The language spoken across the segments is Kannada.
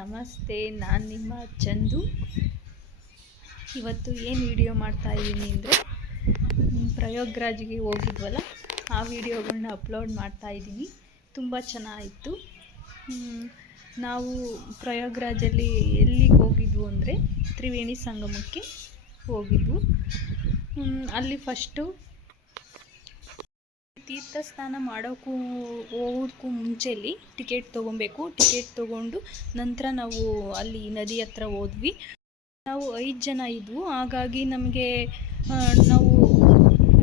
ನಮಸ್ತೆ, ನಾನು ನಿಮ್ಮ ಚಂದು. ಇವತ್ತು ಏನು ವಿಡಿಯೋ ಮಾಡ್ತಾ ಇದ್ದೀನಿ ಅಂದರೆ ಪ್ರಯೋಗ್ರಾಜ್ಗೆ ಹೋಗಿದ್ವಲ್ಲ, ಆ ವಿಡಿಯೋಗಳನ್ನ ಅಪ್ಲೋಡ್ ಮಾಡ್ತಾ ಇದ್ದೀನಿ ತುಂಬ ಚೆನ್ನಾಗಿತ್ತು. ನಾವು ಪ್ರಯೋಗ್ರಾಜಲ್ಲಿ ಎಲ್ಲಿಗೆ ಹೋಗಿದ್ವು ಅಂದರೆ, ತ್ರಿವೇಣಿ ಸಂಗಮಕ್ಕೆ ಹೋಗಿದ್ವು. ಅಲ್ಲಿ ಫಸ್ಟು ತೀರ್ಥ ಸ್ನಾನ ಮಾಡೋಕ್ಕೂ ಹೋಗೋದಕ್ಕೂ ಮುಂಚೆಲಿ ಟಿಕೆಟ್ ತೊಗೊಬೇಕು. ಟಿಕೆಟ್ ತೊಗೊಂಡು ನಂತರ ನಾವು ಅಲ್ಲಿ ನದಿ ಹತ್ರ ಹೋದ್ವಿ. ನಾವು ಐದು ಜನ ಇದ್ವು. ಹಾಗಾಗಿ ನಮಗೆ ನಾವು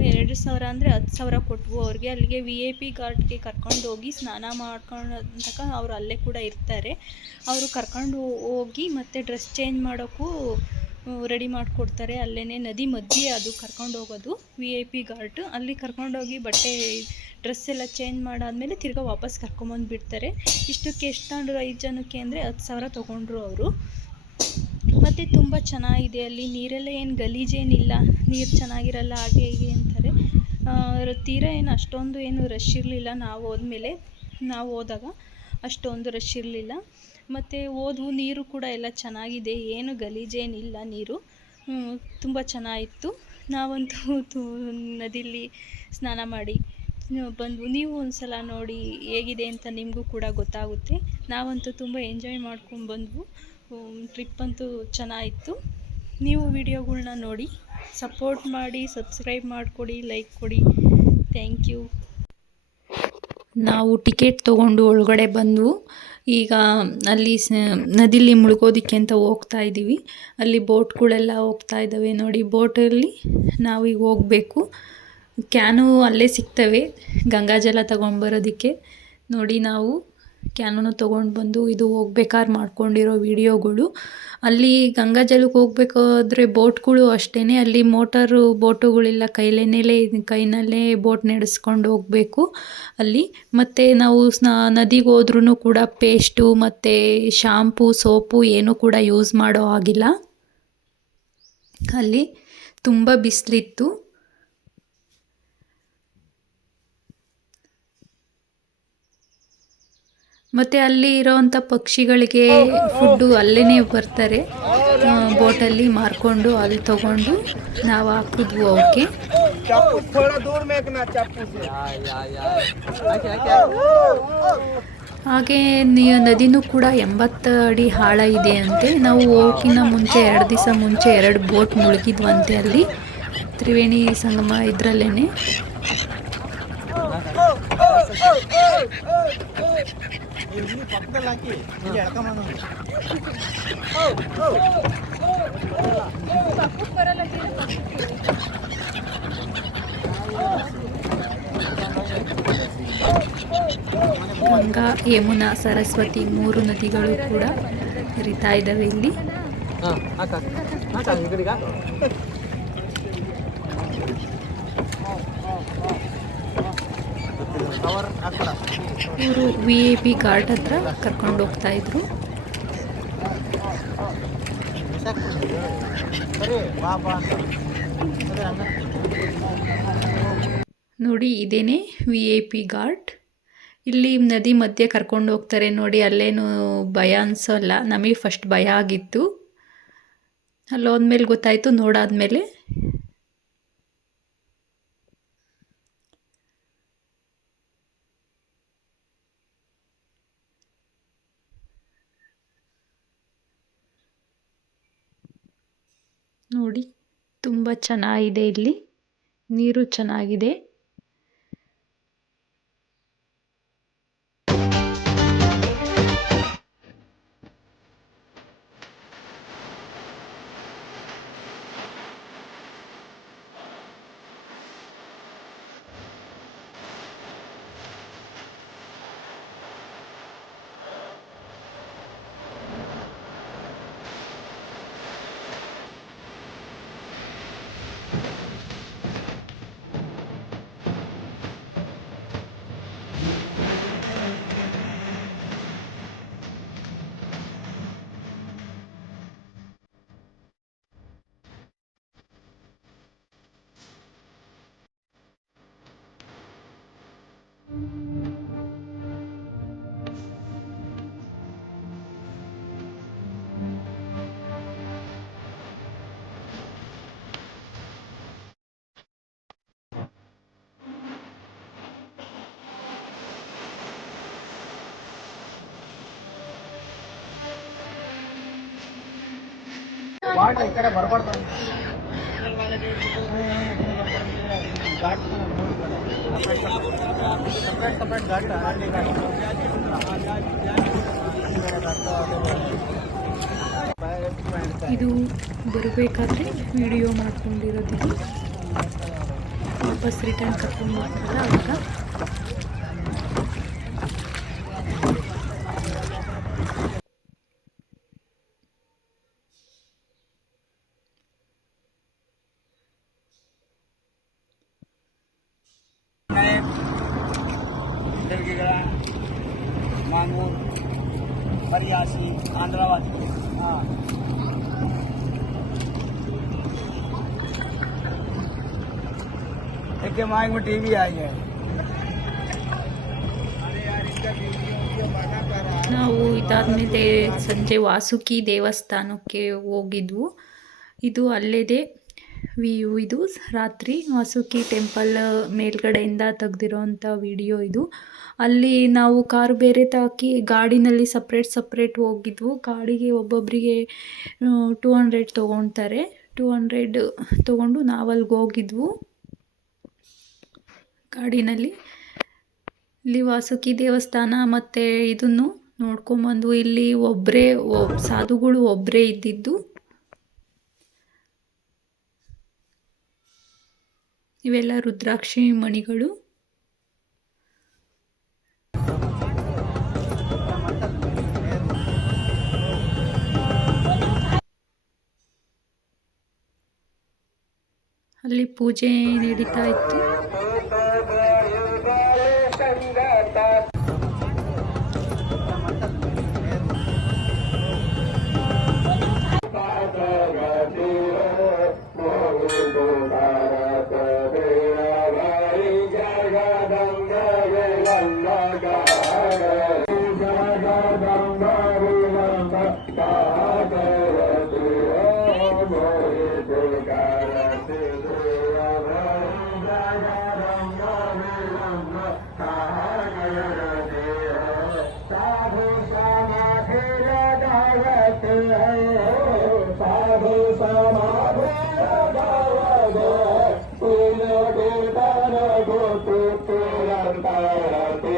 ಎರಡು ಸಾವಿರ ಅಂದರೆ ಹತ್ತು ಸಾವಿರ ಕೊಟ್ವು ಅವ್ರಿಗೆ. ಅಲ್ಲಿಗೆ ವಿ ಎ ಪಿ ಗಾರ್ಡ್ಗೆ ಕರ್ಕೊಂಡು ಹೋಗಿ ಸ್ನಾನ ಮಾಡ್ಕೊಂಡಂತಕ ಅವ್ರು ಅಲ್ಲೇ ಕೂಡ ಇರ್ತಾರೆ. ಅವರು ಕರ್ಕೊಂಡು ಹೋಗಿ ಮತ್ತೆ ಡ್ರೆಸ್ ಚೇಂಜ್ ಮಾಡೋಕ್ಕೂ ರೆಡಿ ಮಾಡಿಕೊಡ್ತಾರೆ. ಅಲ್ಲೇ ನದಿ ಮಧ್ಯೆ ಅದು ಕರ್ಕೊಂಡು ಹೋಗೋದು ವಿ ಐ ಪಿ ಘಾಟ್. ಅಲ್ಲಿ ಕರ್ಕೊಂಡೋಗಿ ಬಟ್ಟೆ, ಡ್ರೆಸ್ ಎಲ್ಲ ಚೇಂಜ್ ಮಾಡಾದಮೇಲೆ ತಿರ್ಗಾ ವಾಪಸ್ ಕರ್ಕೊಂಬಂದು ಬಿಡ್ತಾರೆ. ಇಷ್ಟಕ್ಕೆ ಎಷ್ಟು ತಗೊಂಡ್ರು ಐದು ಜನಕ್ಕೆ ಅಂದರೆ ಹತ್ತು ಸಾವಿರ ತೊಗೊಂಡ್ರು ಅವರು. ಮತ್ತು ತುಂಬ ಚೆನ್ನಾಗಿದೆ ಅಲ್ಲಿ. ನೀರೆಲ್ಲ ಏನು ಗಲೀಜೇನಿಲ್ಲ ನೀರು ಚೆನ್ನಾಗಿರಲ್ಲ, ಹಾಗೆ ಹೀಗೆ ಅಂತಾರೆ. ತೀರ ಏನು ಅಷ್ಟೊಂದು ಏನು ರಶ್ ಇರಲಿಲ್ಲ. ನಾವು ಹೋದ್ಮೇಲೆ, ನಾವು ಹೋದಾಗ ಅಷ್ಟೊಂದು ರಶ್ ಇರಲಿಲ್ಲ. ಮತ್ತು ಹೋದ್ವು, ನೀರು ಕೂಡ ಎಲ್ಲ ಚೆನ್ನಾಗಿದೆ. ಏನು ಗಲೀಜೇನಿಲ್ಲ ನೀರು. ತುಂಬ ಚೆನ್ನಾಗಿತ್ತು. ನಾವಂತೂ ನದಿಲಿ ಸ್ನಾನ ಮಾಡಿ ಬಂದು ಬಂದ್ವು. ನೀವು ಒಂದು ಸಲ ನೋಡಿ ಹೇಗಿದೆ ಅಂತ ನಿಮಗೂ ಕೂಡ ಗೊತ್ತಾಗುತ್ತೆ. ನಾವಂತೂ ತುಂಬ ಎಂಜಾಯ್ ಮಾಡ್ಕೊಂಡು ಬಂದ್ವು. ಟ್ರಿಪ್ ಅಂತೂ ಚೆನ್ನಾಗಿತ್ತು. ನೀವು ವಿಡಿಯೋಗಳನ್ನ ನೋಡಿ ಸಪೋರ್ಟ್ ಮಾಡಿ ಸಬ್ಸ್ಕ್ರೈಬ್ ಮಾಡಿಕೊಡಿ ಲೈಕ್ ಕೊಡಿ. ಥ್ಯಾಂಕ್ ಯು ನಾವು ಟಿಕೆಟ್ ತೊಗೊಂಡು ಒಳಗಡೆ ಬಂದವು. ಈಗ ಅಲ್ಲಿ ಸ, ನದಿಲಿ ಮುಳುಗೋದಕ್ಕೆ ಅಂತ ಹೋಗ್ತಾ ಇದ್ದೀವಿ ಅಲ್ಲಿ ಬೋಟ್ಗಳೆಲ್ಲ ಹೋಗ್ತಾ ಇದ್ದಾವೆ ನೋಡಿ, ಬೋಟಲ್ಲಿ ನಾವೀಗ ಹೋಗಬೇಕು. ಕ್ಯಾನು ಅಲ್ಲೇ ಸಿಗ್ತವೆ. ಗಂಗಾಜಲ ತಗೊಂಡ್ಬರೋದಕ್ಕೆ. ನೋಡಿ ನಾವು ಕ್ಯಾನನ್ನು ತೊಗೊಂಡು ಬಂದು ಇದು ಹೋಗ್ಬೇಕಾದ್ರೆ ಮಾಡ್ಕೊಂಡಿರೋ ವಿಡಿಯೋಗಳು. ಅಲ್ಲಿ ಗಂಗಾಜಲಕ್ಕೆ ಹೋಗ್ಬೇಕಾದ್ರೆ ಬೋಟ್ಗಳು ಅಷ್ಟೇ ಅಲ್ಲಿ ಮೋಟಾರು ಬೋಟುಗಳಿಲ್ಲ ಕೈಲೇನೇ ಕೈನಲ್ಲೇ ಬೋಟ್ ನಡೆಸ್ಕೊಂಡು ಹೋಗಬೇಕು ಅಲ್ಲಿ. ಮತ್ತು ನಾವು ಸ್ನಾ, ನದಿಗೆ ಹೋದ್ರೂ ಕೂಡ ಪೇಸ್ಟು ಮತ್ತು ಶಾಂಪು, ಸೋಪು ಏನೂ ಕೂಡ ಯೂಸ್ ಮಾಡೋ ಆಗಿಲ್ಲ ಅಲ್ಲಿ ತುಂಬ ಬಿಸಿಲಿತ್ತು. ಮತ್ತೆ ಅಲ್ಲಿ ಇರೋಂತ ಪಕ್ಷಿಗಳಿಗೆ ಫುಡ್ಡು ಅಲ್ಲೇ ಬರ್ತಾರೆ. ಬೋಟಲ್ಲಿ ಮಾರ್ಕೊಂಡು ಅಲ್ಲಿ ತಗೊಂಡು ನಾವು ಹಾಕಿದ್ವು ಅವಕ್ಕೆ ಹಾಗೆ ನದಿನೂ ಕೂಡ ಎಂಬತ್ತು ಅಡಿ ಹಾಳ ಇದೆ ಅಂತೆ. ನಾವು ಹೋಗಿನ ಮುಂಚೆ ಎರಡು ದಿವಸ ಮುಂಚೆ ಎರಡು ಬೋಟ್ ಮುಳುಗಿದ್ವಂತೆ ಅಲ್ಲಿ. ತ್ರಿವೇಣಿ ಸಂಗಮ ಇದರಲ್ಲೇ ಇಲ್ಲಿ ಪಕ್ಕದಲ್ಲಿ ಗಂಗಾ ಯಮುನಾ ಸರಸ್ವತಿ ಮೂರು ನದಿಗಳು ಕೂಡ ಹರಿತಾ ಇದ್ದಾವೆ ಇಲ್ಲಿ. ಹಾಂ ಹಾಕ ಹಾಕ ಈ ಕಡೆಗೆ ಹಾಕು ಕವರ್ ಹಾಕ್ಬಿಡ ಇವರು ವಿ ಎ ಪಿ ಘಾಟ್ ಹತ್ರ ಕರ್ಕೊಂಡು ಹೋಗ್ತಾ ಇದ್ರು. ನೋಡಿ, ಇದೇನೆ ವಿ ಎ ಪಿ ಘಾಟ್ ಇಲ್ಲಿ ನದಿ ಮಧ್ಯೆ ಕರ್ಕೊಂಡು ಹೋಗ್ತಾರೆ ನೋಡಿ, ಅಲ್ಲೇನು ಭಯ ಅನಿಸೋಲ್ಲ. ನಮಗೆ ಫಸ್ಟ್ ಭಯ ಆಗಿತ್ತು. ಅಲ್ಲೋದ್ಮೇಲೆ ಗೊತ್ತಾಯಿತು, ನೋಡಾದ್ಮೇಲೆ. ನೋಡಿ ತುಂಬ ಚೆನ್ನಾಗಿದೆ ಇಲ್ಲಿ. ನೀರು ಚೆನ್ನಾಗಿದೆ. ವಾಟರ್ ಈ ಬರಬಾರ್ದು. ಇದು ಬರಬೇಕಾದ್ರೆ ವಿಡಿಯೋ ಮಾಡ್ಕೊಂಡಿರೋದು ಇದು. ವಾಪಸ್ ರಿಟರ್ನ್ ಕರ್ಕೊಂಡು ಅವಾಗ? ಹರಿಯಾಸಿ ಆಂಧ್ರವಾದಿ ಹಾಂ एक माइक में टीवी आई है ನಾವು ಇದಾದ್ಮೇಲೆ ಸಂಜೆ ವಾಸುಕಿ ದೇವಸ್ಥಾನಕ್ಕೆ ಹೋಗಿದ್ವು ಇದು ಅಲ್ಲೇದೆ ವ್ಯೂ ಇದು ರಾತ್ರಿ ವಾಸುಕಿ ಟೆಂಪಲ್ ಮೇಲ್ಗಡೆಯಿಂದ ತೆಗ್ದಿರೋಂಥ ವಿಡಿಯೋ ಇದು. ಅಲ್ಲಿ ನಾವು ಕಾರು ಬೇರೆ ತಾಕಿ ಗಾಡಿನಲ್ಲಿ ಸಪ್ರೇಟ್ ಸಪ್ರೇಟ್ ಹೋಗಿದ್ವು. ಗಾಡಿಗೆ ಒಬ್ಬೊಬ್ಬರಿಗೆ ಟೂ ಹಂಡ್ರೆಡ್ ತೊಗೊಳ್ತಾರೆ ಟೂ ಹಂಡ್ರೆಡ್ ತೊಗೊಂಡು ನಾವು ಅಲ್ಲಿಗೆ ಹೋಗಿದ್ವು. ಗಾಡಿನಲ್ಲಿ. ಇಲ್ಲಿ ವಾಸುಕಿ ದೇವಸ್ಥಾನ ಮತ್ತು ಇದನ್ನು ನೋಡ್ಕೊಂಬಂದು ಇಲ್ಲಿ ಒಬ್ಬರೇ ಸಾಧುಗಳು ಒಬ್ಬರೇ ಇದ್ದಿದ್ದು. ಇವೆಲ್ಲ ರುದ್ರಾಕ್ಷಿ ಮಣಿಗಳು. ಅಲ್ಲಿ ಪೂಜೆ ನಡೀತಾ ಇತ್ತು. Thank you.